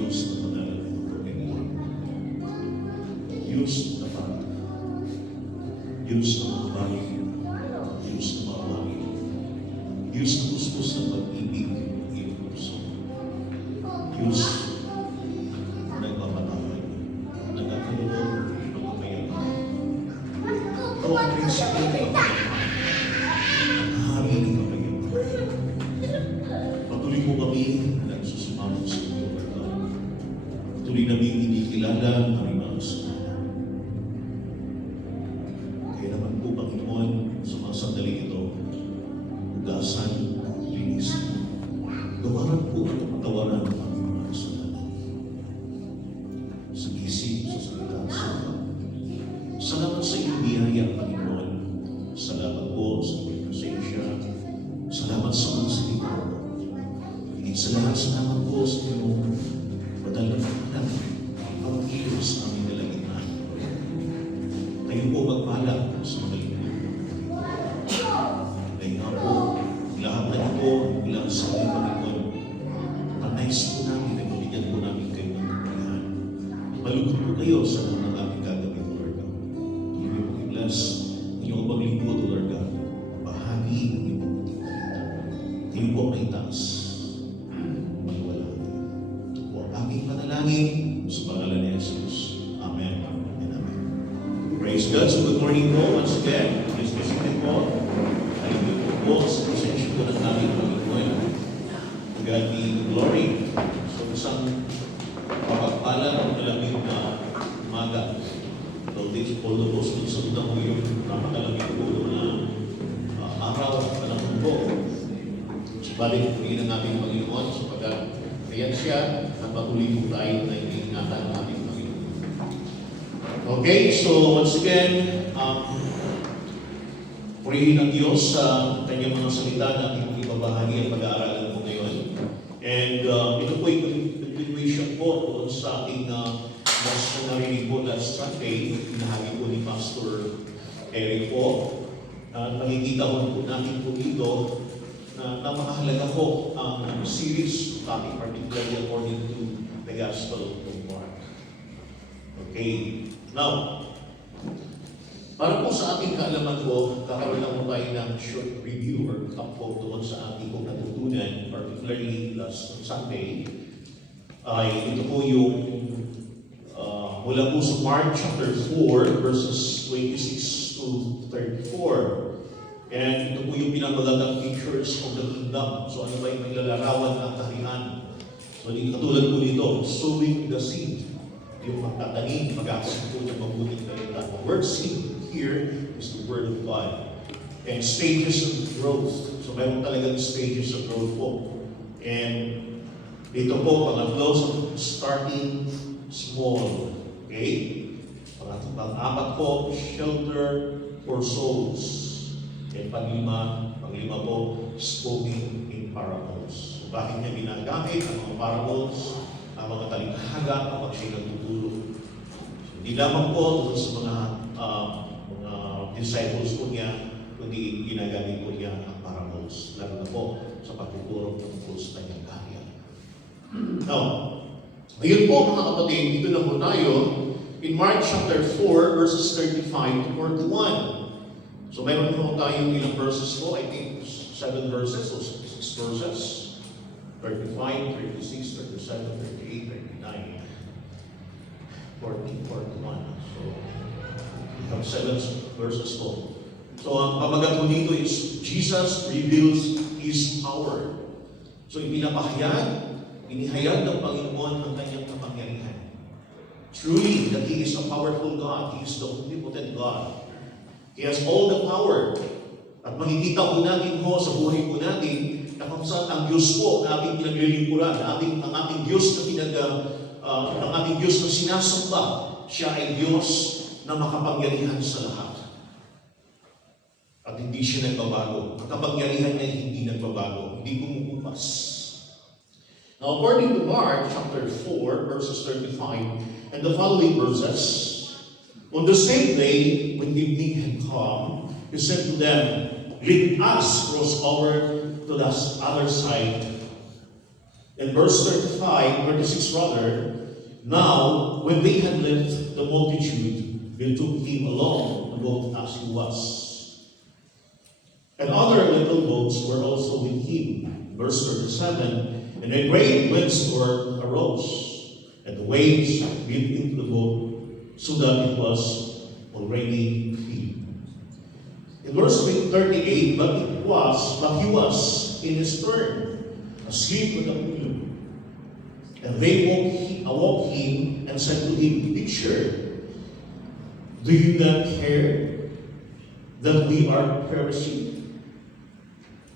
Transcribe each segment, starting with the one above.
Diyos na madalang ng pagkakilang. Diyos na tapat. Diyos na mabalik. Diyos na mabalik. Diyos na kuskus ng pag-ibig ng iyong puso. Diyos na nagpapatawad. Nagkakaloob ng kamayabang. Ito ang prinsipyo ng kamayabang. Ang hari ng kamayabang. Patuloy po kami na nagsusumamang sa iyo, Lord. Patuloy namin hindi kilala ang aming mga kasalanan. Kaya naman po, Panginoon, sa mga sandali ito, hugasan, linisin. Gawaran po at patawaran ang aming mga kasalanan. Sa isip, sa salita, sa utak. Salamat sa iyong biyaya, Panginoon. Salamat po sa iyong presensya. Salamat sa mga salita. Higit sa lahat, salamat po sa iyong madalang anak ang ilos sa aming dalagitnaan. Kayo po magpala sa mga lingkod. Kaya nga po, lahat na ito mula sa aming Panginoon, panais po namin na mabigyan po namin kayo ng kakayahan. Malugod po kayo sa lahat ng aming gagawin, Lord God. Tuloy po i-bless inyong paglingkod, Lord God. Bahagi ng iyong pagkakitaan. Kayo po may taas. Magwala. Ito po ang aming panalangin sa pangalan ni Jesus. Amen and amen. Praise God. So good morning po once again. Please be seated po. Ay po sa presensya po ng aming Panginoon. To God be the glory. So isang papagpala ng malamig na umaga. Although po sunod na po yung napakalamig po na araw at panahon po. Subalit po yun ang aming Panginoon sapagkat ayan siya at patuloy po tayo na iniingatan ng aming Panginoon. Okay, so once again, purihin ang Diyos sa kanyang mga salita na ating ibabahagi ang pag-aaralan po ngayon. And ito po yung continuation po doon sa ating mas narinig po last Sunday, pinahagi po ni Pastor Eric po. Nakikita po natin po dito na napakahalaga po ang series ating particularly according to the Gospel of Mark. Okay, now, para po sa ating kaalaman po, kakaroon lang po tayo ng short review or recap po doon sa ating po natutunan, particularly last Sunday. Ay ito po yung mula po sa Mark chapter 4 verses 26 to 34. And ito po yung pinamagatang pictures of the kingdom. So ano ba yung nilalarawan ng kaharian? So katulad po dito, sowing the seed. Yung magtatanim, mag-aasip po ng mabuting balita. The word seed here is the word of God. And stages of growth. So mayroon talagang stages of growth po. And dito po, pangatlo, starting small. Okay? Pang-apat po, shelter for souls. And panglima po, spoken in parables. So, bakit niya ginagamit ang mga parables, ang mga talinghaga kapag siya nagtutulog? So, hindi lamang po sa mga disciples po niya, kundi ginagamit po niya ang parables. Lalo na po sa pagtuturo tungkol sa kanyang karya. Now, ngayon po mga kapatid, dito na po tayo in Mark chapter 4 verses 35 to 41. So mayroon po tayong ilang verses po, I think 7 verses or 6 verses. 35, 36, 37, 38, 39, 40, 41. So we have 7 verses po. So ang pamagat po dito is Jesus reveals His power. So inihayag ng Panginoon ang kanyang kapangyarihan. Truly, that He is a powerful God. He is the omnipotent God. He has all the power. At makikita po natin po sa buhay po natin na kung saan ang Diyos po na ating pinaglilingkuran, ang ating Diyos ang ating Diyos na sinasamba, siya ay Diyos na makapangyarihan sa lahat. At hindi siya nagbabago. Ang kapangyarihan niya hindi nagbabago, hindi kumukupas. Now, according to Mark chapter 4, verses 35 and the following verses, on the same day, when evening had come, He said to them, "Let us cross over to the other side." In verse 36 rather, now when they had left the multitude, they took him along the boat as he was. And other little boats were also with him. Verse 37, and a great windstorm arose, and the waves beat into the boat, so that it was already filled. In verse 38, but he was in his turn, asleep with the pillow. And they awoke him and said to him, Teacher, do you not care that we are perishing?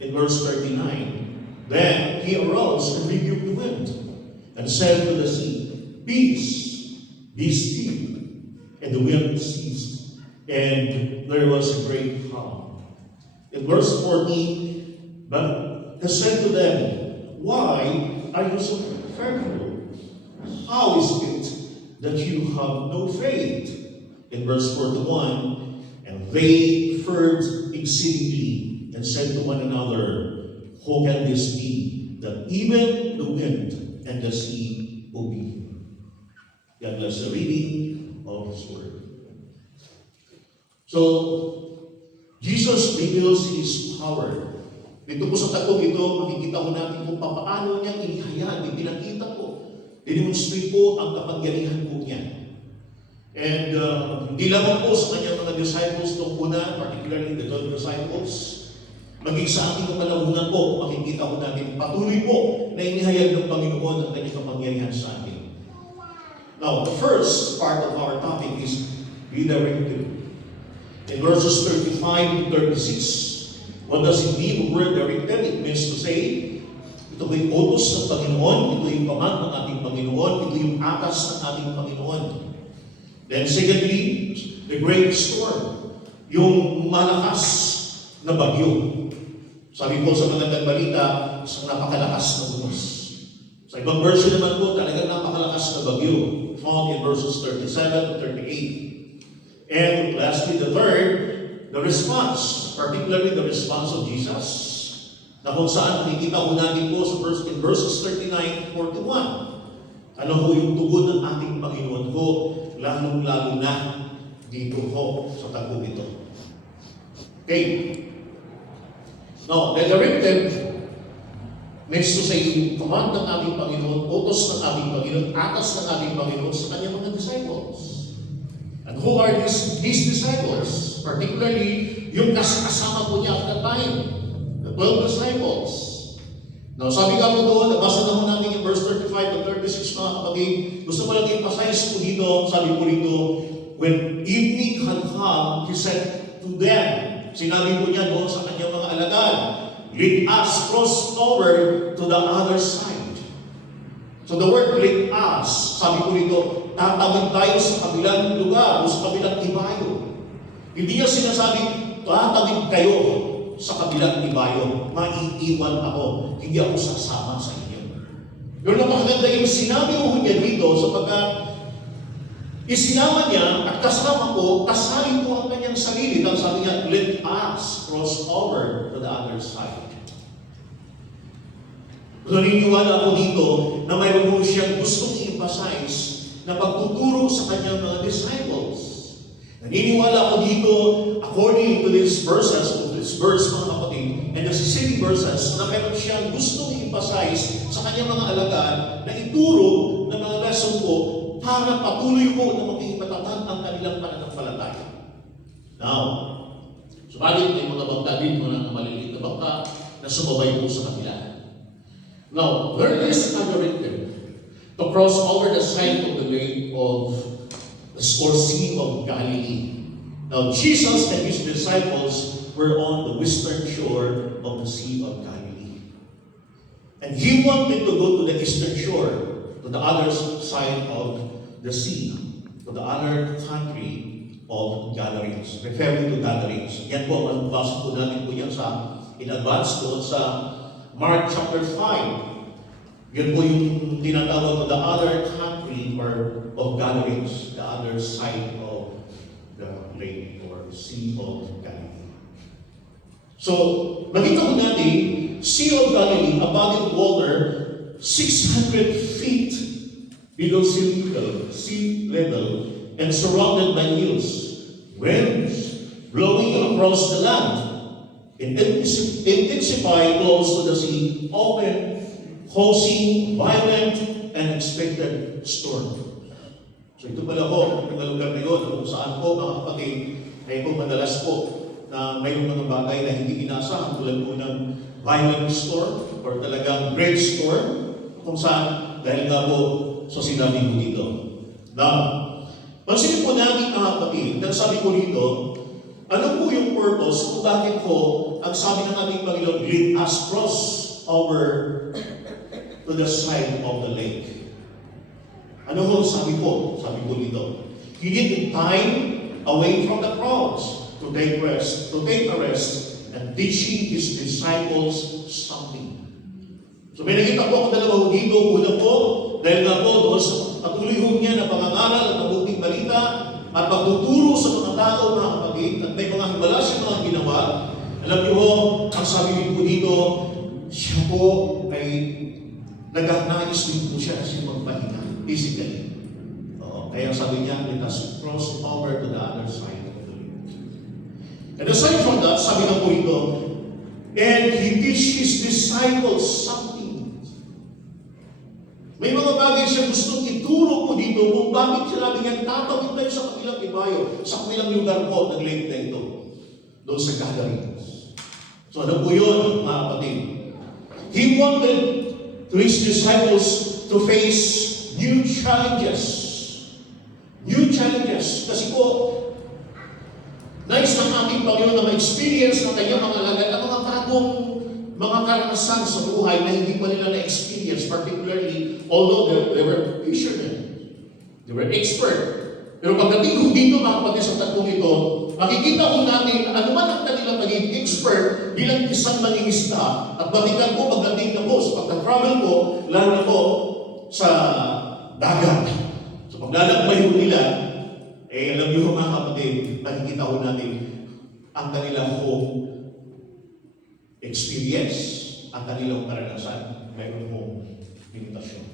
In verse 39, then he arose and rebuked the wind, and said to the sea, Peace, be still. And the wind ceased, and there was a great calm. In verse 40, but he said to them, Why are you so fearful? How is it that you have no faith? In verse 41, and they feared exceedingly, and said to one another, How can this be, that even the wind and the sea obey him? God bless the reading of His Word. So, Jesus reveals His power. Dito po sa tatlong ito, makikita ko natin kung paano niya inihayag, ipinakita po, dinemonstrate po ang kapangyarihan po niya. And hindi lamang po sa kanyang mga disciples noong una, particularly the 12 disciples, maging sa ating kapanahunan po, makikita ko natin patuloy po na inihayag ng Panginoon ang kanyang kapangyarihan sa atin. Now, the first part of our topic is redirected. In verses 35 to 36, what does it mean, the word directed? It means to say, ito ay utos ng Panginoon, ito yung command ng ating Panginoon, ito yung atas ng ating Panginoon. Then secondly, the great storm, yung malakas na bagyo. Sabi po sa magandang balita, isang napakalakas na unos. Sa ibang version naman po, talagang napakalakas na bagyo, found in verses 37 to 38. And lastly, the third, the response, particularly the response of Jesus, na kung saan nakikita ko natin po sa in verses 39 to 41. Ano ho yung tugon ng ating Panginoon ho, lalong-lalo na dito ho sa tagpo ito. Okay. Now, the directed means to say, yung command ng ating Panginoon, utos ng ating Panginoon, atas ng ating Panginoon sa kanyang mga disciples. And who are these disciples? Particularly, yung kasama po niya at that time, the 12 disciples. Now, sabi nga po doon, nabasa na po natin yung verse 35 and 36, mga kapatid. Gusto ko lang i-emphasize po dito, sabi po dito, when evening had come, He said to them, sinabi po niya doon sa kanyang mga alagad, let us cross over to the other side. So the word let us, sabi ko dito, tatawid tayo sa kabilang lugar o sa kabilang ibayo. Hindi niya sinasabi, tatawid kayo sa kabilang ibayo. Maiiwan ako. Hindi ako sasama sa inyo. Pero napakaganda yung sinabi mo niya dito sapagkat isinama niya at kasama ko, kasali po ang kanyang sarili. Dahil sabi niya, let us cross over to the other side. Naniniwala ako dito na mayroon po siyang gustong i-emphasize na pagtuturo sa kanyang mga disciples. Naniniwala ako dito, according to these verses, to this verse mga kapatid, and the succeeding verses, na mayroon siyang gustong i-emphasize sa kanyang mga alagad na ituro ng mga lesson po para patuloy po na maging matatag ang kanilang pananampalataya. Now, subalit may mga bangka din, mga maliliit na bangka na sumabay po sa kanila. Now, there is a directive to cross over the side of the lake of the Sea of Galilee. Now, Jesus and His disciples were on the western shore of the Sea of Galilee. And He wanted to go to the eastern shore, to the other side of the sea, to the other country of Gadarenes, referring to Gadarenes. Yan po, mabasa po natin po yan in advance doon sa Mark chapter 5. Yan po yung tinatawag to the other country or of Gadarenes, the other side of the lake or Sea of Galilee. So, nakita ko natin, Sea of Galilee, a body of water 600 feet below sea level and surrounded by hills, winds blowing across the land, intensify close to the sea, open, causing violent and expected storm. So ito pala po, itong lugar na yun, kung saan po mga kapatid, ay po madalas po na may mga bagay na hindi inasahan tulad po ng violent storm or talagang great storm, kung saan dahil nga po sa sinabi ko dito. Now, pansinin po natin mga kapatid, nagsabi ko dito, ano po yung purpose kung bakit po ang sabi ng ating Panginoon, lead us cross over to the side of the lake. Ano po sabi po? Sabi po dito, he needed time away from the crowds to take a rest and teaching his disciples something. So may nakita po ako dalawang dito. Una po, dahil nga po doon sa patuloy niya na pangangaral at mabuting balita at pagtuturo sa mga tao, mga kapatid, at may mga himala siya mga ginawa. Alam niyo po, ang sabi po dito, siya po ay nag-nais din po siya kasi magpahinga, physically. Kaya sabi niya, let us cross over to the other side of the lake. And aside from that, sabi na po dito, and he teach his disciples something. May mga bagay siya gustong ituro po dito kung bakit sinabi niya, tatawid tayo sa kabilang ibayo, sa kabilang lugar po ng lake na ito, doon sa gatherings. So ano po yun, mga kapatid? He wanted to his disciples to face new challenges. New challenges. Kasi po, nais ng ating Panginoon na ma-experience ng kanyang mga alagad ang mga bagong mga karanasan sa buhay na hindi pa nila na-experience, particularly, although they were fishermen. They were expert. Pero pagdating ko dito, mga kapatid, sa tatlong ito, makikita ko natin ano man ang kanilang pagiging expert bilang isang mangingisda at balikan po pagdating na po sa pagka-travel po, lalo na po sa dagat. So paglalakbay ho nila, alam niyo mga kapatid, makikita ko natin ang kanilang experience, ang kanilang karanasan, mayroon mong limitasyon.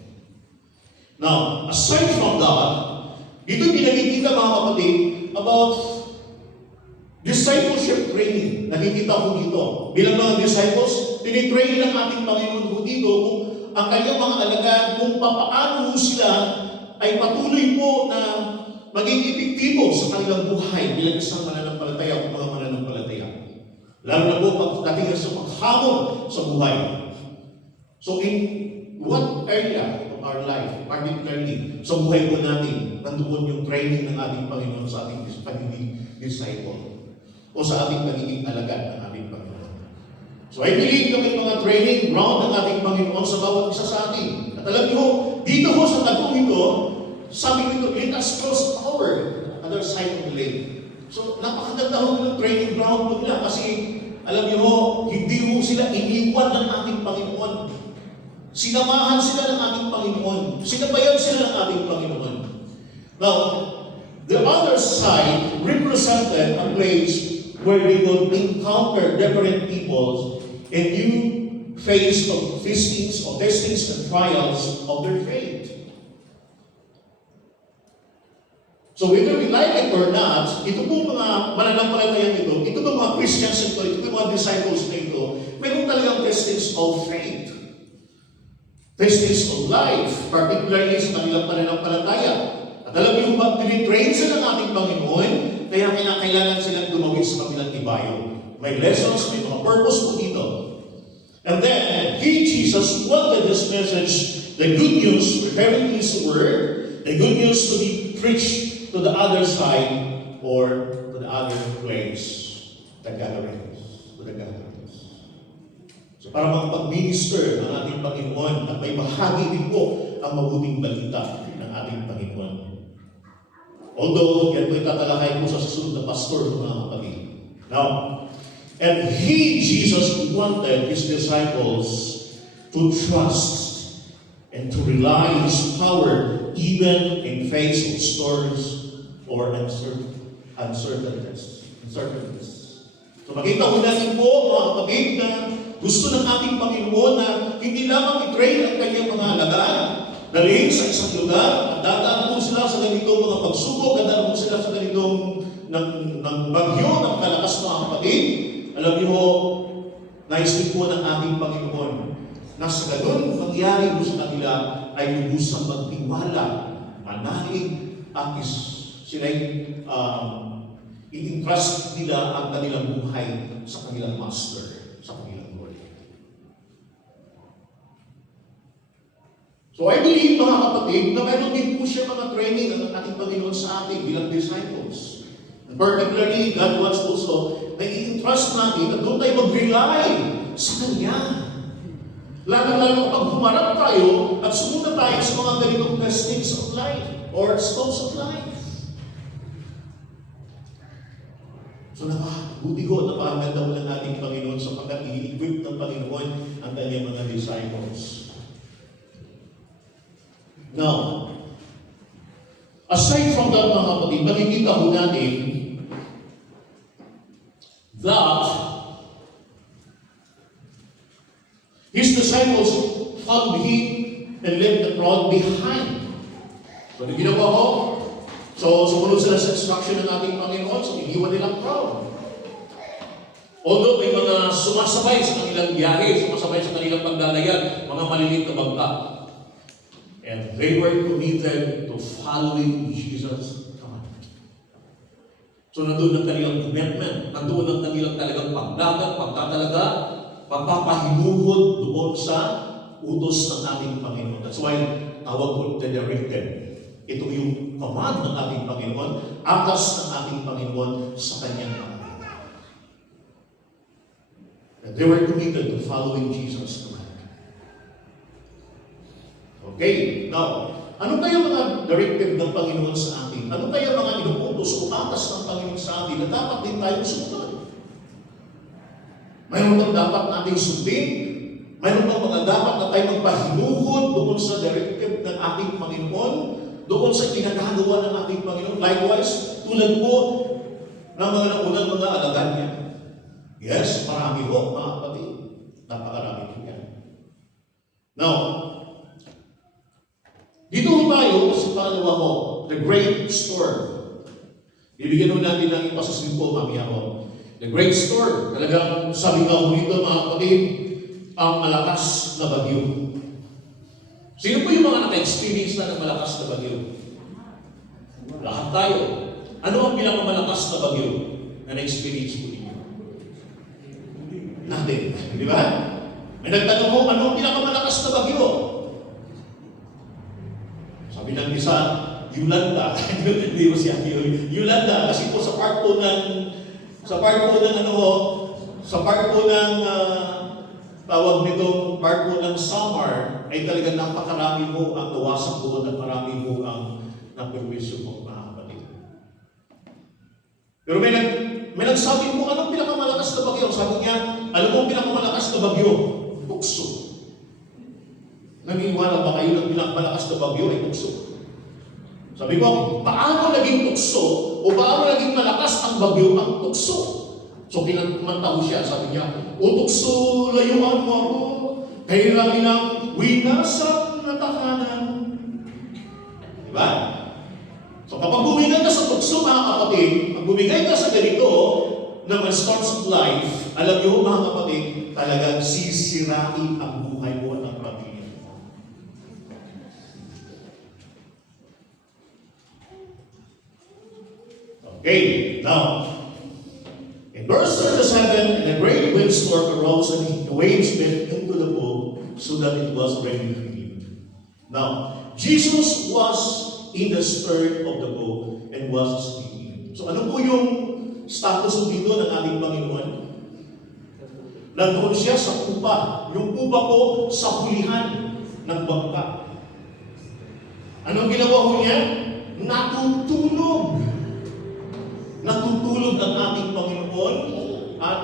Now, aside from that, dito pinakikita mga kapatid about discipleship training. Nakikita ko dito. Bilang mga disciples, tinitrain ng ating Panginoon po dito kung ang kanyang mga alagad, kung papaano sila ay patuloy po na maging epektibo sa kanilang buhay bilang isang mananampalataya o mga mananampalataya. Lalo na po pagdating sa paghamon sa buhay. So in what area of our life, particularly sa buhay po natin, nandoon yung training ng ating Panginoon sa ating pagiging disciple o sa ating pagiging alagad ng ating Panginoon. So I believe na may mga training ground ng ating Panginoon sa bawat isa sa atin. At alam niyo, dito ho sa tagong ito, sabi nito, let us cross over other side of the lake. So, napakaganda ho ng training ground po nila kasi, alam niyo ho, hindi ho sila iniwan ng ating Panginoon. Sinamahan sila ng ating Panginoon. Sinabayan sila ng ating Panginoon. Now, the other side represented a place where they would encounter different people and new phase of testings and trials of their faith. So whether we like it or not, ito po mga mananampalatayang ito po mga Christians ito po mga disciples na ito, mayroon talagang testings of faith. Testings of life, particularly sa kanilang pananampalataya. At alam niyo ba, tinitrain sila ng ating Panginoon, kaya kailangan silang dumawin sa kabilang ibayo. May lessons, may mga purpose po dito. And then, He, Jesus, wanted this message, the good news, referring to His Word, the good news to be preached to the other side or to the other place, the gatherings, to the gatherings. So para makapag-minister ng ating Panginoon at may bahagi din po ang mabuting balita ng ating Panginoon. Although, yan po itatalakay po sa susunod na pastor mga kapatid. Now, and He, Jesus, wanted His disciples to trust and to rely on His power even in face of storms or uncertainties. So makita ko natin po, mga kapatid, na Gusto ng ating Panginoon na hindi lamang i-train ang kanyang mga alagaan, dalhin sa isang lugar, at dadaan po sila sa ganitong mga pagsubok, dadaan po sila sa ganitong ng bagyo, ng kalakas mga kapatid. Alam niyo ho, nais din po ng ating Panginoon na sa ganun mangyari po sa kanila ay lubusang magtiwala, manalig, at sila'y i-entrust nila ang kanilang buhay sa kanilang master, sa kanilang Lord. So I believe mga kapatid na meron din po siya mga training ang ating Panginoon sa ating bilang disciples. And particularly, God wants also na i-entrust natin na doon tayo mag-rely sa Kanya. Lalo-lalo kapag humarap tayo at sumunod tayo sa mga ganitong testings of life or storms of life. So napakabuti ko, napakaganda mo ng ating Panginoon sapagkat i-equip ng Panginoon ang kanyang mga disciples. Now, aside from that mga kapatid, makikita ko natin that his disciples followed him and left the crowd behind. So, ano ginawa ko? So, sumunod sila sa instruction ng ating Panginoon, so iniwan nilang crowd. Although may mga sumasabay sa kanilang biyahe, sumasabay sa kanilang pagdalayan, mga maliliit na bangka. And they were committed to following Jesus' command. So, nandun ang kanilang commitment, nandun ang kanilang talagang pagdagat, pagtatalaga, pagpapahinuhod doon sa utos ng ating Panginoon. That's why tawag ko the directed. Ito yung command ng ating Panginoon, atas ng ating Panginoon sa kanyang panginoon. And they were committed to following Jesus' command. Okay, now, ano kaya mga directive ng Panginoon sa atin? Ano kaya mga inuutos o atas ng Panginoon sa atin na dapat din tayong sumunod? Mayroon bang dapat nating sundin? Mayroon bang mga dapat na tayo magpahinuhod doon sa directive ng ating Panginoon? Doon sa pinagagawa ng ating Panginoon? Likewise, tulad po ng mga naunang mga alagad niya. Yes, marami po, mga kapatid. Napakarami po yan. Now, dito tayo sa pangalawa ko, the great storm. Bibigyan mo natin ng ipasasin po, mamaya ko. The great storm, talagang sabi nga ko dito mga kapatid, ang malakas na bagyo. Sino po yung mga naka-experience na ng malakas na bagyo? Lahat tayo. Ano ang pinakamalakas na bagyo na na-experience po ninyo? Natin. Di ba? May nagtanong mo, ano ang pinakamalakas na bagyo? Sabi ng isa, Yolanda. Hindi mo siya Yolanda. Kasi po sa part po ng tawag nitong part po ng summer ay talagang napakarami po ang nawasak po at marami po ang naperwisyo po, mga kapatid. Pero may nagsabi po, anong pinakamalakas na bagyo? Sabi niya, alam mo ang pinakamalakas na bagyo? Tukso. Naniniwala ba kayo ng pinakamalakas na bagyo ay tukso? Sabi ko, paano naging tukso o paano naging malakas ang bagyo ang tukso? So kumanta ko siya, sabi niya, o tukso, layuan mo ako, kay rami ng winasak na tahanan. Diba? So kapag bumigay ka sa tukso, mga kapatid, pag bumigay ka sa ganito ng storms of life, alam niyo mga kapatid, talagang sisirain ang buhay mo at ang pamilya mo. Okay, now, in verse 37, and a great windstorm arose, and the waves beat into the boat, so that it was ready to leave. Now, Jesus was in the stern of the boat and was sleeping. So ano po yung status dito ng ating Panginoon? Nandoon siya sa pupa. Yung pupa po sa hulihan ng bangka. Anong ginawa ko niya? Natutulog. Natutulog ang ating Panginoon at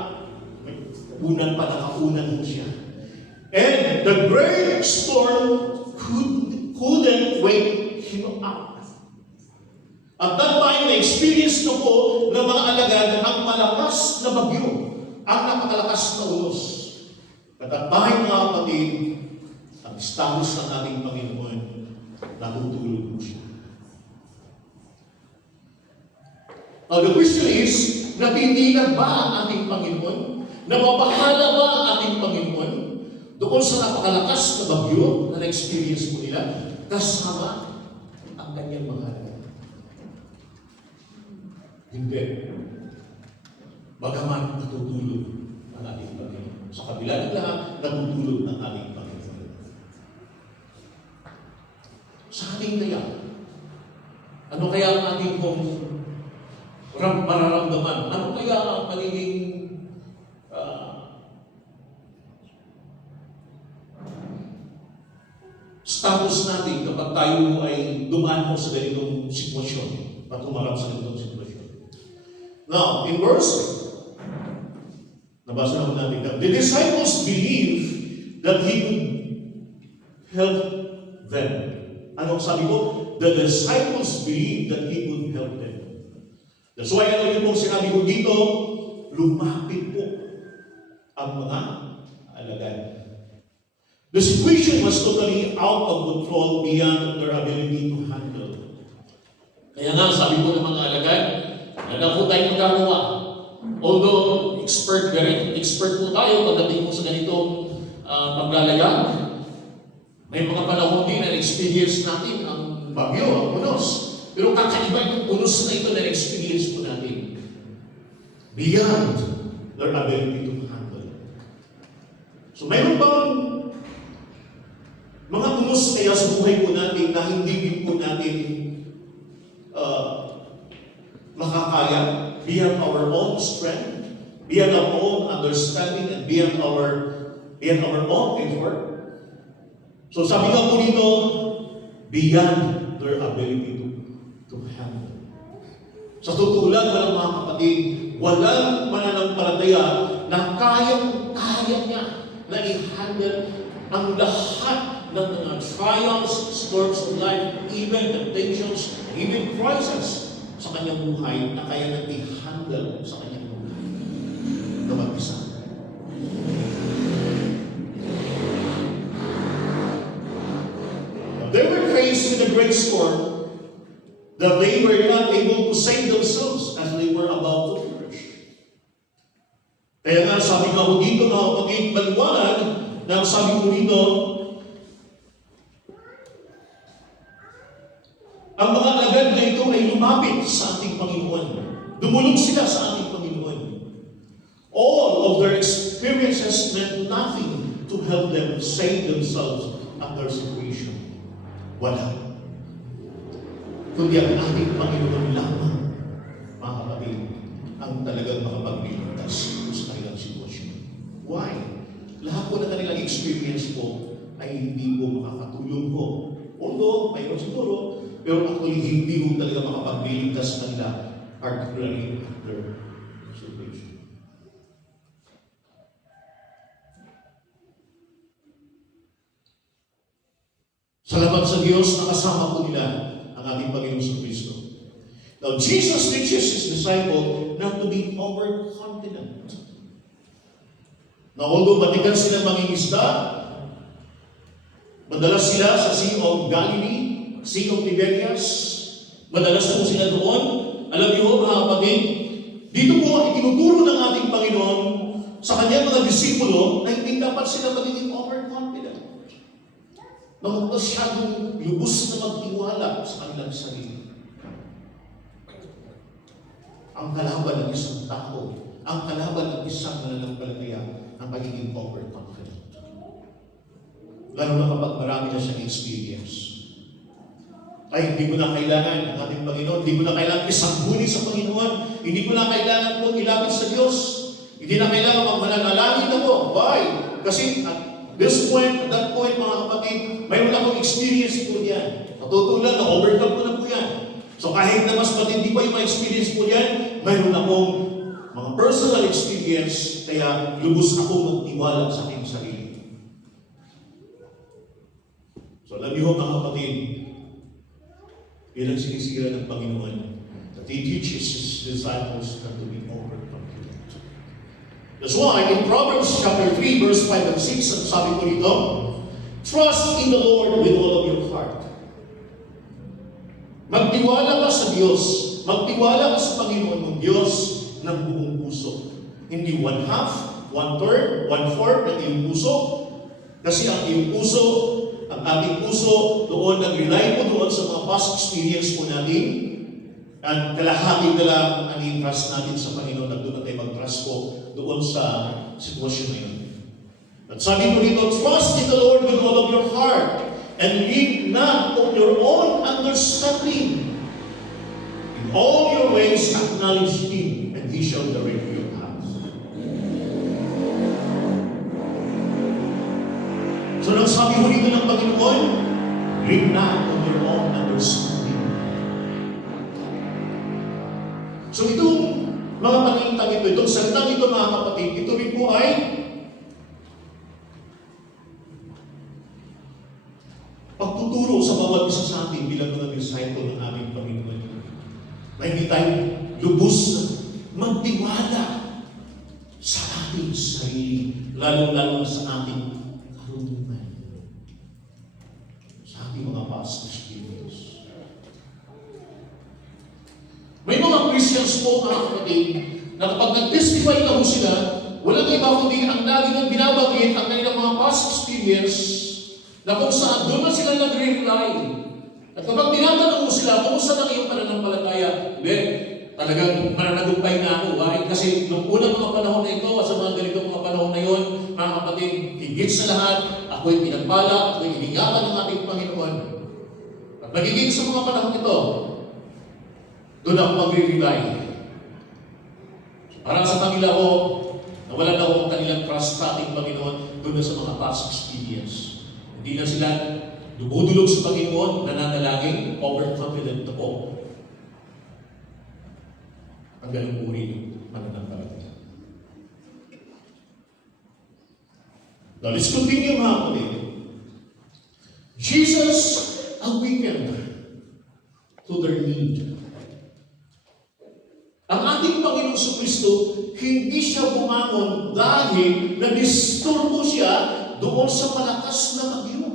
unan pa nakaunan siya. And the great storm couldn't wake him up. At that time, na-experience ko po ng mga alagad ang malakas na bagyo, ang napakalakas na unos. Katatahin mga kapatid, ang status ng ating Panginoon, natutulog mo siya. Now the question is, natitinag ba ang ating Panginoon? Nababahala ba ang ating Panginoon? Doon sa napakalakas na bagyo na na-experience mo nila, kasama ang kanyang mga anak. Hindi. Bagaman natutulog ang ating Panginoon. Sa kabila ng lahat, natutulog ang ating Panginoon. Sa ating kaya, ano kaya ang ating mararamdaman? Ano kaya ang magiging status natin kapag tayo ay dumaan po sa ganitong sitwasyon at humarap sa ganitong sitwasyon? Now, in verse, nabasa naman natin that the disciples believed that He could help them. Anong sabi ko? The disciples believed that He could help them. That's why ano yung pong sinabi ko dito, lumapit po ang mga alagad. The situation was totally out of control beyond their ability to handle. Kaya nga, sabi ko ng mga alagad, na po tayong magagawa. Although expert po tayo pagdating po sa ganitong paglalagay, may mga panahon din na experience natin ang bagyo, ang unos. Pero kakaiba yung unos na ito na experience po natin. Beyond their ability to handle. So mayroon bang mga unos kaya sa buhay po natin na hindi din po natin makakaya beyond our own strength, beyond our own understanding, and beyond our own effort? So sabi nga po dito, beyond their ability to handle. Sa totoo lang, mga kapatid, walang mananampalataya na kaya niya na i-handle ang lahat ng mga trials, storms of life, even temptations, even crises sa kanyang buhay na kaya nang i-handle sa kanyang buhay na mag-isa. They were faced with a great storm that they were not able to save themselves as they were about to perish. Kaya nga, sabi nga ko dito na kapatid, maliwanag na sabi ko dito, ang mga alagad na ito ay lumapit sa ating Panginoon. Dumulog sila sa ating Panginoon. All of their experiences meant nothing to help them save themselves at their situation. Wala. Kundi ang ating Panginoon lamang, mga kapatid, ang talagang makapagligtas sa kanilang sitwasyon. Why? Lahat po na kanilang experience po ay hindi po makakatulong po. Although, mayroon siguro, pero actually hindi po talaga makapagligtas sa kanila, particularly at their situation. Salamat sa Diyos na kasama po nila ang ating Panginoon sa Kristo. Now, Jesus teaches His disciple not to be overconfident. Na although matigas sila mangingisda, madalas sila sa Sea of Galilee, Sea of Tiberias, madalas po sila doon. Alam niyo, mga kapatid, dito po itinuturo ng ating Panginoon sa kanyang mga disipulo na hindi dapat sila magiging overconfident. Na huwag masyadong lubos na magtiwala sa kanilang sarili. Ang kalaban ng isang tao, ang kalaban ng isang mananampalataya, ang pagiging overconfident. Lalo na kapag marami na siyang experience. Ay, hindi mo na kailangan ang ating Panginoon, hindi mo na kailangan isangguni sa Panginoon, hindi mo na kailangan po ilapit sa Diyos, hindi na kailangan magmanalangin ako. Why? Kasi at that point, mga kapatid, mayroon akong experience po yan. Natutulan na overcome ko na po yan. So kahit na mas matindi pa yung mga experience po yan, mayroon akong mga personal experience, kaya lubos akong magtiwala sa aking sarili. So alam niyo mga kapatid, ilang sinisira ng Panginoon that He teaches His disciples not to be overconfident. That's why in Proverbs chapter 3, verse 5 and 6, ang sabi ko dito, trust in the Lord with all of your heart. Magtiwala ka sa Diyos. Magtiwala ka sa Panginoon mong Diyos ng buong puso. Hindi 1/2, 1/3, 1/4 ng iyong puso. Kasi ang iyong puso, ang ating puso, doon nag-rely po doon sa mga past experience po natin. At kalahati na lang ang i-trust natin sa Panginoon at doon na tayo mag-trust po doon sa sitwasyon na yun. At sabi ko dito, trust in the Lord with all of your heart and lean not on your own understanding. In all your ways acknowledge Him and He shall direct your paths. So nang sabi ko dito ng Panginoon, lean not on your own understanding. So itong mga panalitang ito, itong salitang ito mga kapatid, ito rin po ay pagtuturo sa bawat isa sa atin bilang mga disciple ng aming Panginoon. Na hindi tayo lubos na magtiwala sa ating sarili, lalo-lalo sa ating karunungan, sa ating mga past experience. May mga Christians po, mga kapatid, na kapag nag-testify na ho sila, walang iba kundi ang lagi ng binabanggit ang kanilang mga past experience na kung saan doon na sila nag-rely. At kapag tinatanong mo sila, kumusta na iyong pananampalataya? Hindi, talagang mananagumpay na ako. Bakit? Kasi nung unang mga panahon na ito, at sa mga ganitong mga panahon na yun, mga kapatid, higit sa lahat, ako'y pinagpala, ako'y iningatan ng ating Panginoon. At magiging sa mga panahon ito, doon ako mag-rely. Para sa kanila ko, nawala na ako ang kanilang trust sa ating Panginoon doon na sa mga past experience. Hindi na sila dumudulog sa Panginoon, nananalangin, overconfident ako. Ang ganung uri ng mananampalataya. Now let's continue mga kapatid. Jesus awakened to their need. Ang ating Panginoong Kristo, hindi siya bumangon dahil na-disturbo siya doon sa malakas na bagyo.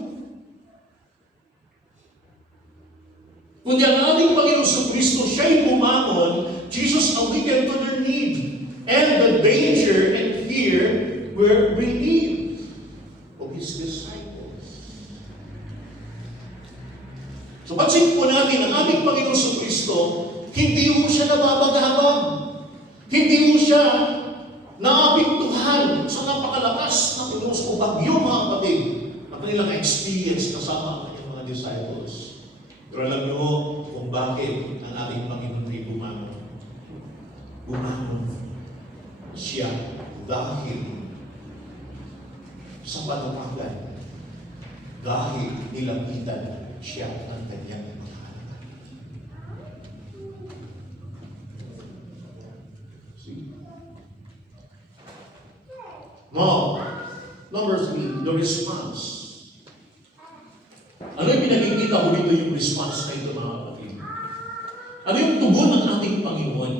Kundi ang ating Panginoong Kristo, siya'y bumangon, Jesus awakened to their need. And the danger and fear were relieved of His disciples. So pansin po natin, ang ating Panginoong Kristo, hindi mo siya nababagabag. Hindi mo siya naapektuhan sa napakalakas na unos o bagyo, mga kapatid, na kanilang experience kasama ang kanyang mga disciples. Pero alam niyo kung bakit ang ating Panginoon ay bumangon. Bumangon siya dahil sa panawagan, dahil nilapitan siya ng kanyang Now, number 3, the response. Ano yung pinagkikita ko dito yung response na ito, mga kapatid? Ano yung tugon ng ating Panginoon?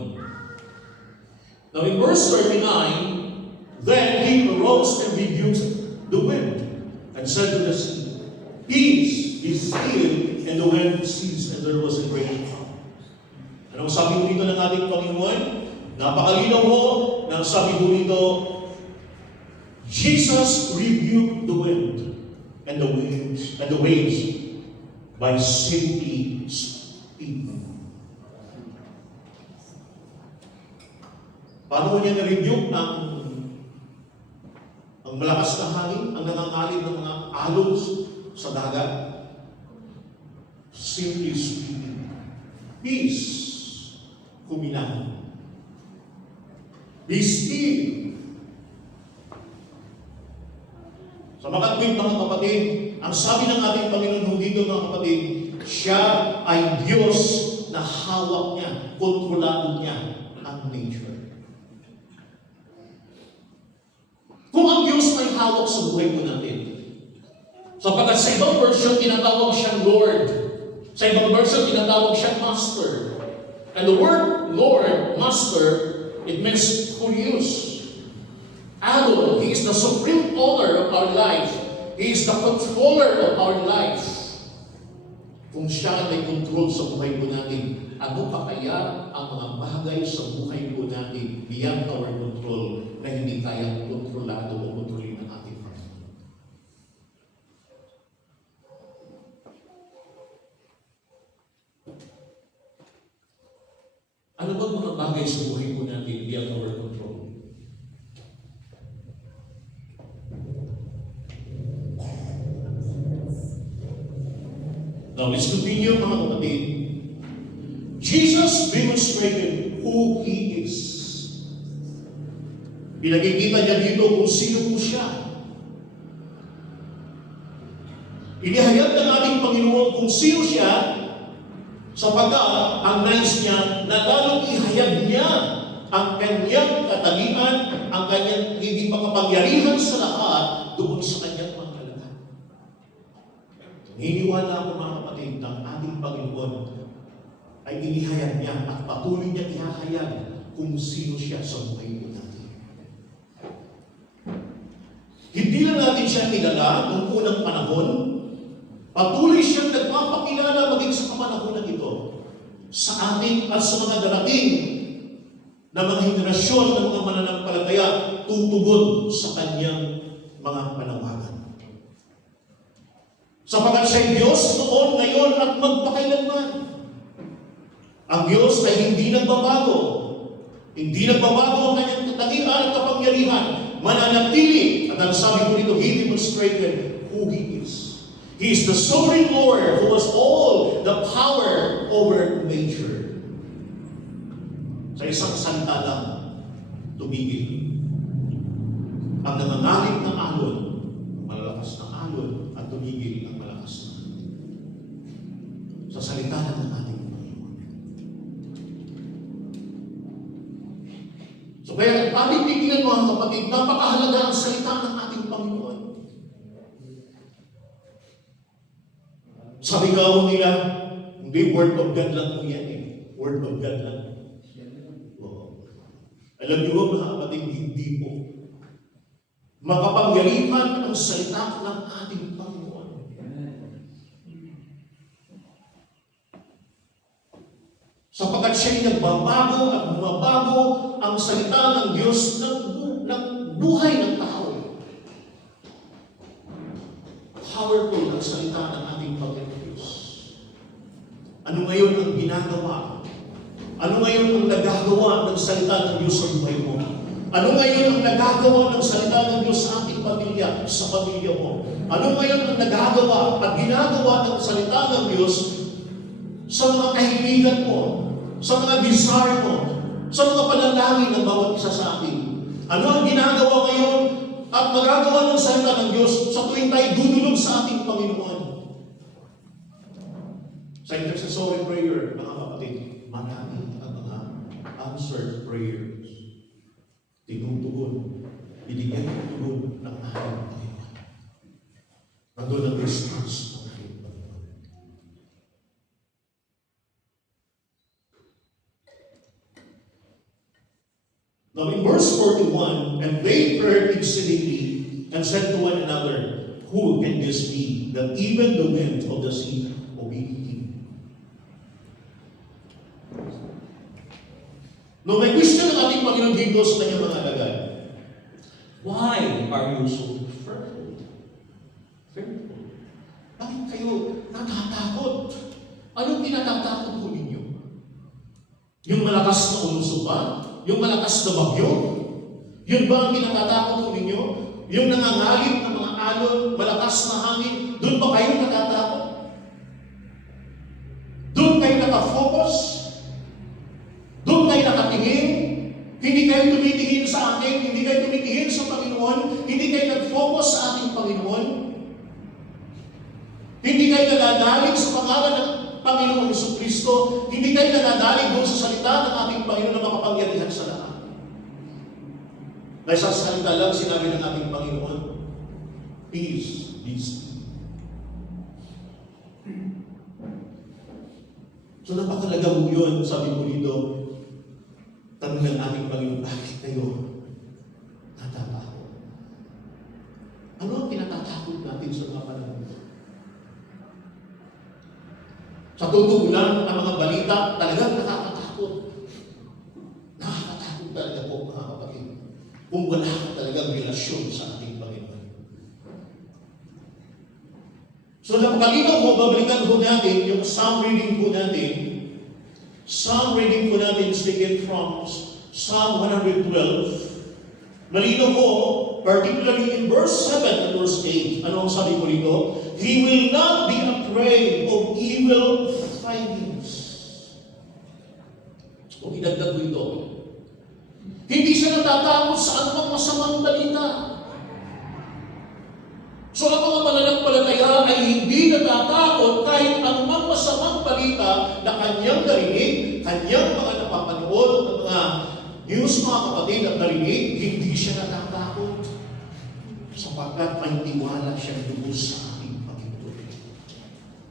Now, in verse 39, then He arose and rebuked the wind and said to the sea, Peace, be still, and the wind ceased, and there was a great calm. Anong sabi ko dito ng ating Panginoon? Napakalinaw ho, nang sabi ko dito, Jesus rebuked the wind and the waves by simply speaking. Paano niya na-rebuke ang malakas na hangin, ang nangangalib ng mga alon sa dagat? Simply speaking. Peace, huminahon. Be still. Sa mga tweet, mga kapatid, ang sabi ng ating Panginoon dito, mga kapatid, siya ay Diyos na hawak niya, kontrolado niya ang nature. Kung ang Diyos ay hawak sa buhay po natin, sapagkat sa ibang version, tinatawag siyang Lord. Sa ibang version, tinatawag siyang Master. And the word Lord, Master, it means Kurios. Adon, He is the supreme owner of our life. He is the controller of our life. Kung siya ay may control sa buhay po natin, ano pa kaya ang mga bagay sa buhay po natin beyond our control na hindi kaya kontrolado o kontrolin ng ating Panginoon? Ano ba mga bagay sa buhay po natin beyond our control? Now, let's continue, mga kapatid. Jesus demonstrated who He is. Pinakikita niya dito kung sino po siya. Inihayag ng ating Panginoon kung sino siya, sapagkat ang nais niya na lalong ihayag niya ang kanyang katangian, ang kanyang hindi makapangyarihan sa lahat doon sa kanyang mga kalagayan. Niniwala ako, mga kapatid, ng ating Panginoon ay inihayag niya at patuloy niya ihahayag kung sino siya sa buhay po natin. Hindi lang natin siya kilala noong unang panahon, patuloy siyang nagpapakilala maging sa kapanahonan ito sa ating at sa mga darating na mga henerasyon ng mga mananampalataya tutugon sa kanyang mga panawagan. Sapagkat siya'y Diyos noon, ngayon at magpakailanman. Ang Diyos ay hindi nagbabago. Hindi nagbabago ang kanyang katangian at kapangyarihan. Mananatili. At ang sabi ko dito, He demonstrated who He is. He is the sovereign Lord who has all the power over nature. Sa isang salita lang, tumigil. Ang nangangalit ng alon, malalakas ng alon, at tumigil ang malakas na. Sa salita lang ng ating Panginoon. So kaya ating titingnan, mga kapatid, napakahalaga ang salita ng ating Panginoon. Sabi nga nila, hindi word of God lang po yan eh. Word of God lang. Alam niyo ba, mga kapatid, hindi po. Makapangyarihan ang salita ng ating Panginoon. Sapagkat siya'y nagbabago at bumabago ang salita ng Diyos ng buhay ng tao. Powerful ang salita ng ating Panginoon Diyos. Ano ngayon ang ginagawa? Ano ngayon ang nagagawa ng salita ng Diyos sa buhay mo? Ano ngayon ang nagagawa ng salita ng Diyos sa ating pamilya, sa pamilya mo? Ano ngayon ang nagagawa at ginagawa ng salita ng Diyos sa mga kahilingan mo, sa mga desire mo, sa mga panalangin ng bawat isa sa atin? Ano ang ginagawa ngayon at magagawa ng salita ng Diyos sa tuwing tayo dudulog sa ating Panginoon? Sa intercessory prayer, mga kapatid, marami ang mga answered prayers. Tinutugon, binigyan ng tugon ng ating Panginoon. Nandun ang response ng ating Panginoon. Now in verse 41, and they heard exceedingly and said to one another, who can this be, that even the wind of the sea obey him? No, may question ng ating Panginoon dito sa kanyang mga alagad. Why are you so fearful? Fearful? Bakit kayo natatakot? Anong pinatatakot po ninyo? Yung malakas na umusuba? Yung malakas na bagyo? Yun ba ang pinatatakot po ninyo? Yung nangangalit ng mga alon, malakas na hangin, doon ba kayo natatakot? Doon kayo nakafocus? Doon kayo nakatingin? Hindi kayo tumitingin sa akin, hindi kayo tumitingin sa Panginoon, hindi kayo nag-focus sa ating Panginoon, hindi kayo nananalig sa pangalan ng Panginoon Jesucristo, hindi kayo nananalig doon sa salita ng ating Panginoon na makapangyarihan sa lahat. Dahil sa salita lang sinabi ng ating Panginoon, peace, be still. So napakalaga mo yun, sabi ko dito, tanong ng ating Panginoon, bakit kayo natatakot? Sa totoo lang, ang mga balita talagang nakakatakot. Nakakatakot talaga po, mga kapatid. Kung wala ka talagang relasyon sa ating Panginoon. So, napakalinaw po, babalikan po natin yung psalm reading po natin. Psalm reading po natin is taken from Psalm 112. Malinaw po, particularly in verse 7 and verse 8. Ano ang sabi po dito? He will not be afraid of evil tidings. Kung idagdag ko ito, hindi siya natatakot sa anumang masamang balita. So ang mga mananampalataya ay hindi natatakot kahit anumang masamang balita na kanyang narinig, kanyang mga napapanood, ng mga news, mga kapatid, at narinig, hindi siya natatakot. Sapagkat may tiwala siya lubos sa ating Panginoon.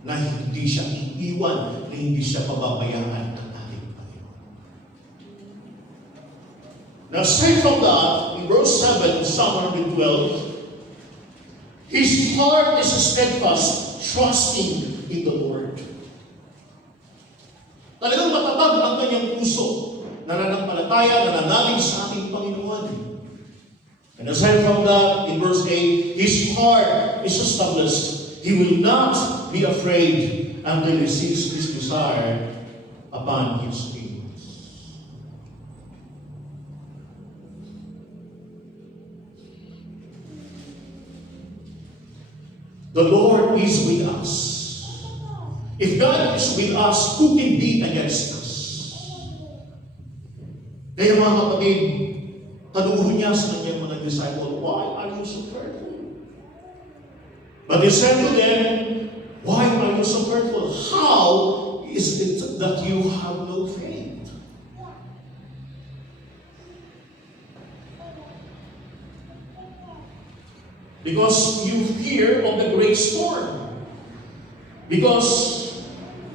Na hindi siya iiwan, na hindi siya pababayaan ng ating Panginoon. Now, aside from that, in verse 7, Psalm 112, his heart is steadfast, trusting in the Lord. Talagang matatag ang kanyang puso, nananampalataya, nananalig sa ating Panginoon. And aside from that, in verse 8, his heart is established. He will not be afraid until he seeks his desire upon his wings. The Lord is with us. If God is with us, who can be against us? Kaya mga kapatid, tanungin niya sa kanyang mga disciple, why are you so fearful? But he said to them, why are you so fearful? How is it that you have no faith? Because you fear of the great storm. Because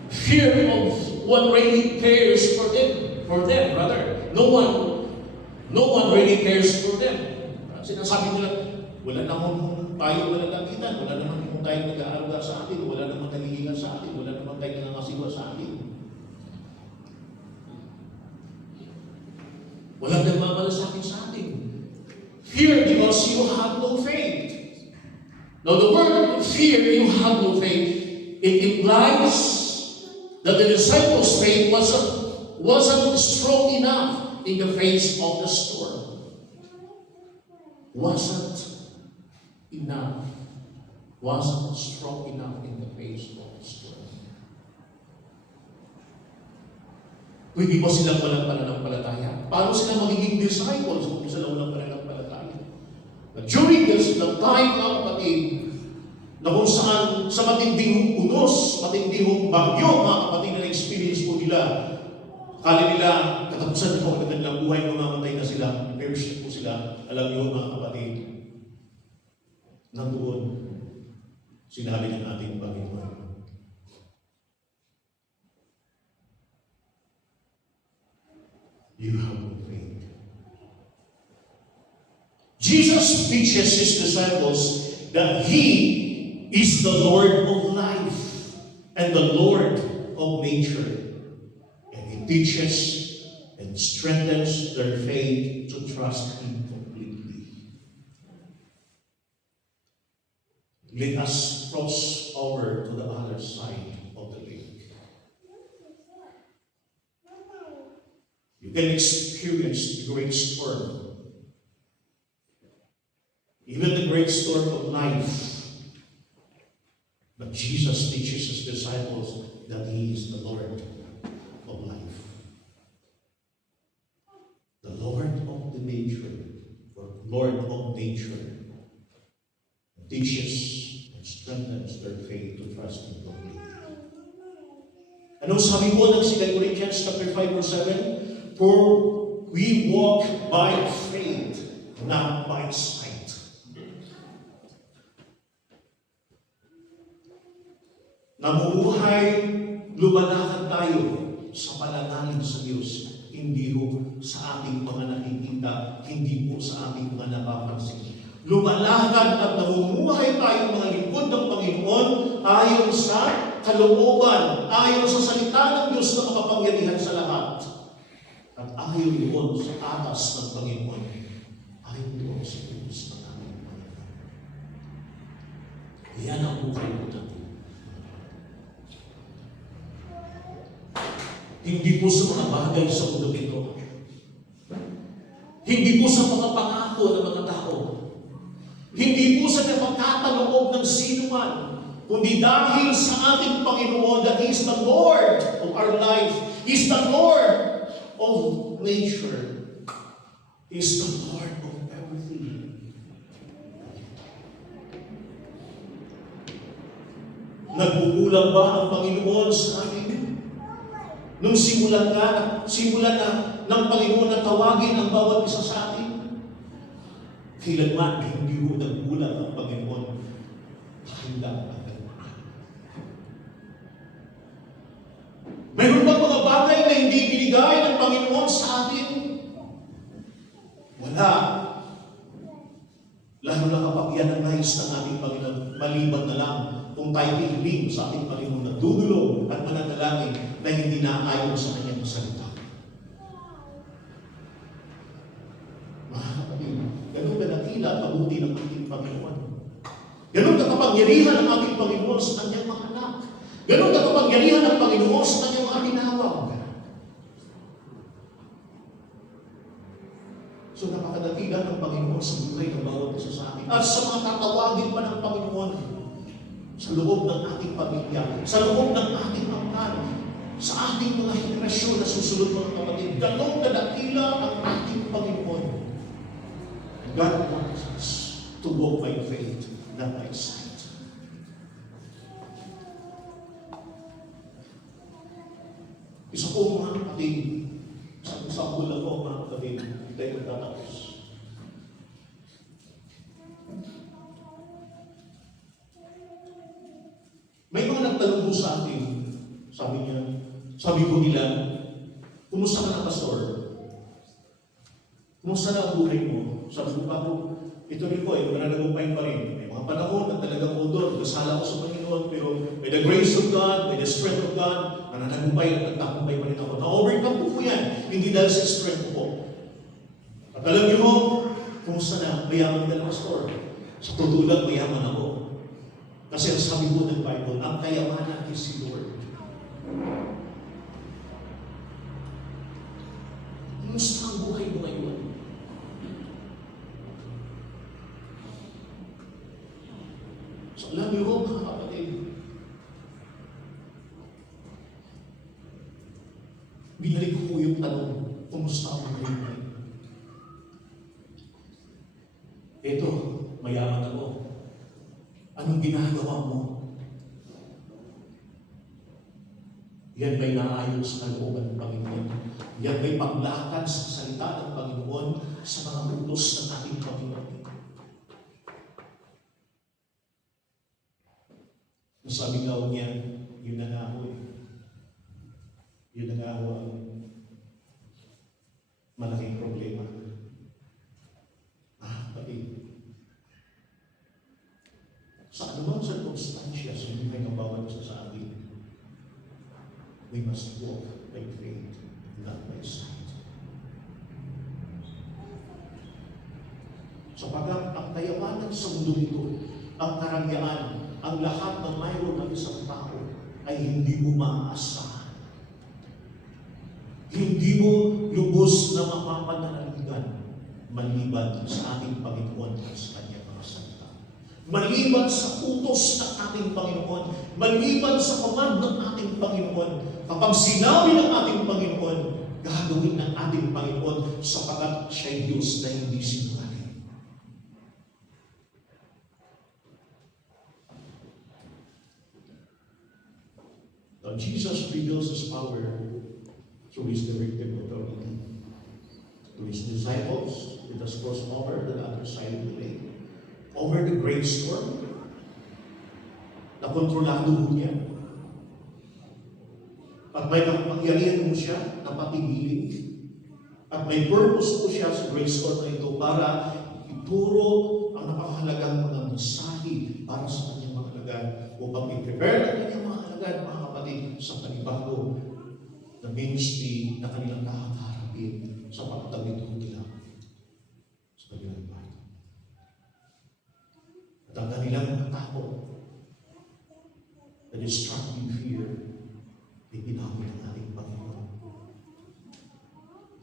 fear of one really cares for them, rather. No one really cares for them. Sinasabi nila, wala naman tayo nagkakitan, wala naman tayo nag-aaruga sa atin, wala naman naghihingan sa atin, wala naman tayo nangangasiwa sa atin. Walang nagmamalasakit sa atin. Fear because you have no faith. Now the word fear, you have no faith, it implies that the disciples' faith wasn't strong enough in the face of the storm. Wasn't enough. Wasn't strong enough in the face of the storm. Pwede ba silang walang pananampalataya? Paano sila magiging disciples kung sila walang pananampalataya? During this, the time, mga kapatid, na kung saan sa matinding unos, matinding bagyo, mga kapatid, na experience po nila, akala nila, katapusan na po ang kanilang buhay, mamamatay na sila, perish na po sila. Alam niyo, mga kapatid, nandoon, sinabi ng ating Panginoon, you have no faith. Jesus teaches his disciples that he is the Lord of life and the Lord of nature. And he teaches and strengthens their faith to trust him completely. Let us cross over to the other side of the lake. You can experience the great storm. Even the great storm of life. But Jesus teaches his disciples that he is the Lord of life. The Lord of the nature, or Lord of nature, teaches and strengthens their faith to trust him completely. Anong sabi po ng 2 Corinthians chapter 5 verse 7? For we walk by faith, not by sight. Namumuhay, lumalakad tayo sa pananalig sa Diyos, hindi po sa ating mga nakikita, hindi po sa ating mga napapansin. lumalakad at namumuhay tayong mga lingkod ng Panginoon ayon sa kalooban, ayon sa salita ng Diyos na makapangyarihan sa lahat. At ayon doon sa atas ng Panginoon, ayon doon sa Diyos ng ating Panginoon. Yan ang buhay ko natin. Hindi po sa mga bagay sa mundo ito. Hindi po sa mga pangako ng mga tao. Hindi po sa napagkataloob ng sino man, kundi dahil sa ating Panginoon that He is the Lord of our life. He is the Lord of nature. He is the Lord of everything. Nagkukulang ba ang Panginoon sa atin? Nung simulan na ng Panginoon na tawagin ang bawat isa sa atin, kailanman hindi mo nagkulang ang Panginoon. Handa agad. Mayroon bang mga bagay na hindi binigay ng Panginoon sa atin? Wala. Lalo na kapag yan ang nais ng ating Panginoon, maliban na lang kung tayo hiling sa ating Panginoon na dudulong at mananalangin na hindi naayon sa kanyang salita. Mga kapatid, ganun ka nakila at kabuti ng ating Panginoon. Ganun ka kapangyarihan ng ating Panginoon sa kanyang mga anak. Ganun ka kapangyarihan ng Panginoon sa kanyang mga tinawag. So napakadakila ng Panginoon sa buhay ng bawat isa sa atin. At sa mga tatawagin pa ng Panginoon, sa loob ng ating pamilya, sa loob ng ating angkan, sa ating mga henerasyon na susunod mga kapatid, ganong kadakila ang ating Panginoon. God wants us to walk by faith, not by sight. Isa po mga kapatid, sa example lang po mga kapatid, tayo magtatapos. May mga nagtanong po sa atin, sabi po nila, kumusta ka na, Pastor? Kumusta na ang buhay mo? Sabi ko pa po, ito rin po, mananagumpay pa rin. May mga panahon na talagang po doon, kasala ko sa Panginoon, pero by the grace of God, by the strength of God, mananagumpay at nagtagumpay pa rin ako. Na-overcome po yan, hindi dahil sa strength ko po. At alam niyo mo, kumusta na? Mayaman ka na, Pastor. Sa totoo lang, mayaman ako. Kasi ang sabi po ng Bible, ang kayamanan is si Lord. Kumusta ang buhay mo ngayon? So alam niyo mga kapatid, binalik ko po yung tanong, kumusta ang buhay mo ngayon? Ito, mayaman ako. Anong ginagawa mo? Yan ba'y naayon sa kalooban ng Panginoon? Yan ba'y paglakad sa salita ng Panginoon sa mga utos ng ating Panginoon? Nasabi nga niya, yun na nga ako eh. Yun na nga ako ang malaking problema. Kapatid, sa anumang circumstansya sa buhay ng bawat isa sa atin, we must walk by faith, not by sight. Sapagkat ang kayamanan sa mundo ito, ang karangyaan, ang lahat ng mayroon ng isang tao ay hindi mo maaasahan. Hindi mo lubos na mapapanalaligan maliban sa ating Panginoon at sa kanyang mga salita. Maliban sa utos ng ating Panginoon, maliban sa command ng ating Panginoon, kapag sinabi ng ating Panginoon, gagawin ng ating Panginoon sapagkat siya'y Diyos na hindi sinungaling. Now, Jesus reveals His power through His directive authority. To His disciples, it has crossed over the other side of the lake. Over the great storm, na kontrolado mo niya. At may kapangyarihan mo siya na patigilin. At may purpose po siya sa great storm na ito para ituro ang ang napakahalagang mga mensahe para sa kanyang mga alagad upang i-prepare ang kanyang mga alagad, mga kapatid, sa panibago na ministry na kanilang kakaharapin sa pagtawid nila sa kanilang bahay. At ang kanilang mga takot, the destructive fear, ay ginamit ng ating Panginoon.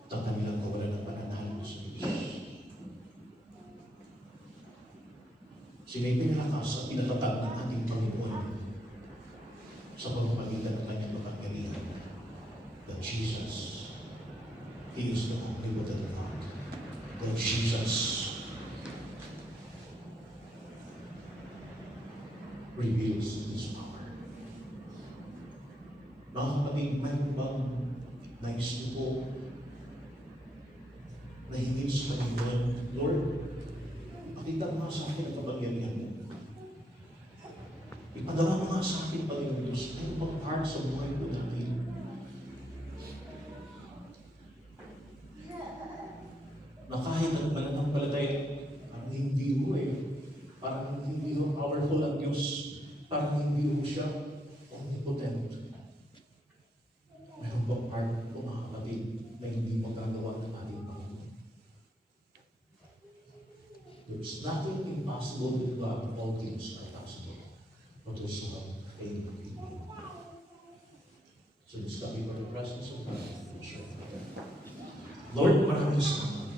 At ang kanilang kawalan ng pananalig sa Diyos. Sila ay pinalakas at pinatatag ng ating Panginoon sa pamamagitan ng kanyang makapangyarihan. That Jesus, He is the only one that God. That Jesus reveals His power. Mga kapatid, mayroon bang nais niyo po na hingin sa Panginoon, Lord, pakita mo nga sa akin ang kapangyarihan mo. Ipadala mo nga sa akin, Panginoon Diyos, ano bang part sa buhay ko natin? Na kahit ang mananampalataya, parang hindi mo parang hindi mo powerful ang Diyos, parang hindi mo siya omnipotent. Mayroon bang part o mga kapatid na hindi magagawa ng ating Panginoon? There's nothing impossible with God. All things are possible. But also faith in Him. So let's come before the presence of God. Lord, maraming salamat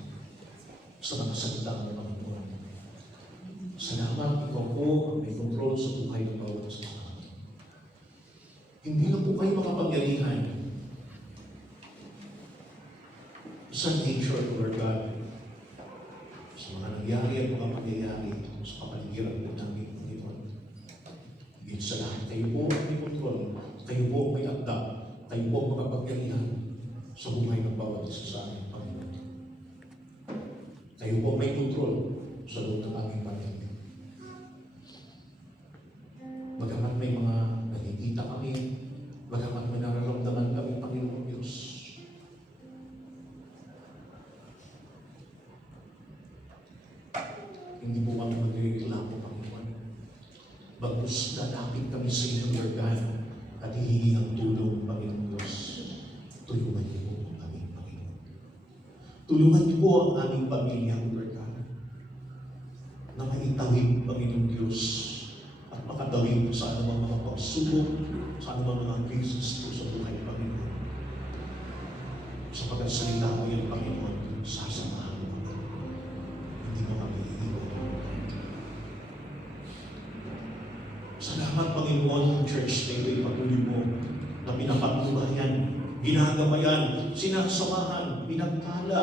sa mga salita ng Panginoon. Salamat, ikaw po may control sa buhay ng bawat isa sa amin. Hindi na po kayo makapangyarihan sa nature of our God, sa mga nangyari at mga pangyayari sa kapaligiran po namin, Panginoon. Higit sa lahat, kayo po may kontrol, kayo po may akda, kayo po makapangyarihan sa buhay ng bawat isa sa amin, Panginoon. Kayo po may kontrol sa loob ng aming pamilya. Bagamat may mga nakikita kami, bagamat may nararamdaman kami, Panginoon Diyos, hindi po kami magreklamo, Panginoon. Bagkus lalapit kami sa inyong Lord at hihingi ng tulong, Panginoon Diyos. Tulungan niyo po ang aming Panginoon. Tulungan niyo po ang aming pamilya, Lord God, na maitawid, Panginoon Diyos, at makatawid sa anumang mga pagsubok, sa anumang mga crisis po sa buhay, Panginoon. Sa pagkasalita mo yan, Panginoon, sasamahan mo kami. Hindi mo kami iiwan. Salamat, Panginoon, yung church na ito'y patuloy mo na pinapagtubayan, ginagabayan, sinasamahan, pinagtala,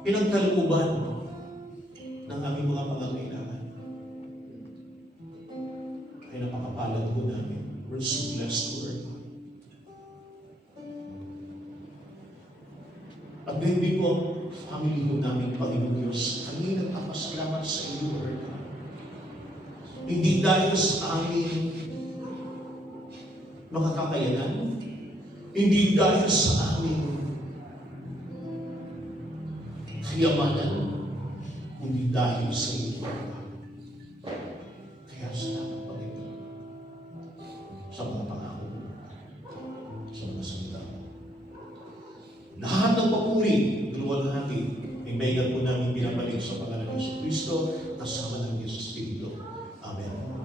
pinagkaluban ng aming mga pangangailangan. Ay napakapalad po namin. We're so blessed, Lord. At ngayon din po, family po namin, Panginoon Diyos, kami nagpapasalamat sa iyo, Lord. Hindi dahil sa aming mga kakayanan, hindi dahil sa aming kayamanan, kundi dahil sa iyo, Lord. Kaya salamat, Panginoon, sa mga pangako mo, sa mga salita mo. Lahat ng papuri, luwalhati, ay bayan po namin pinapalik sa pangalan ng Kristo, kasama ng Diyos Espiritu. Amen.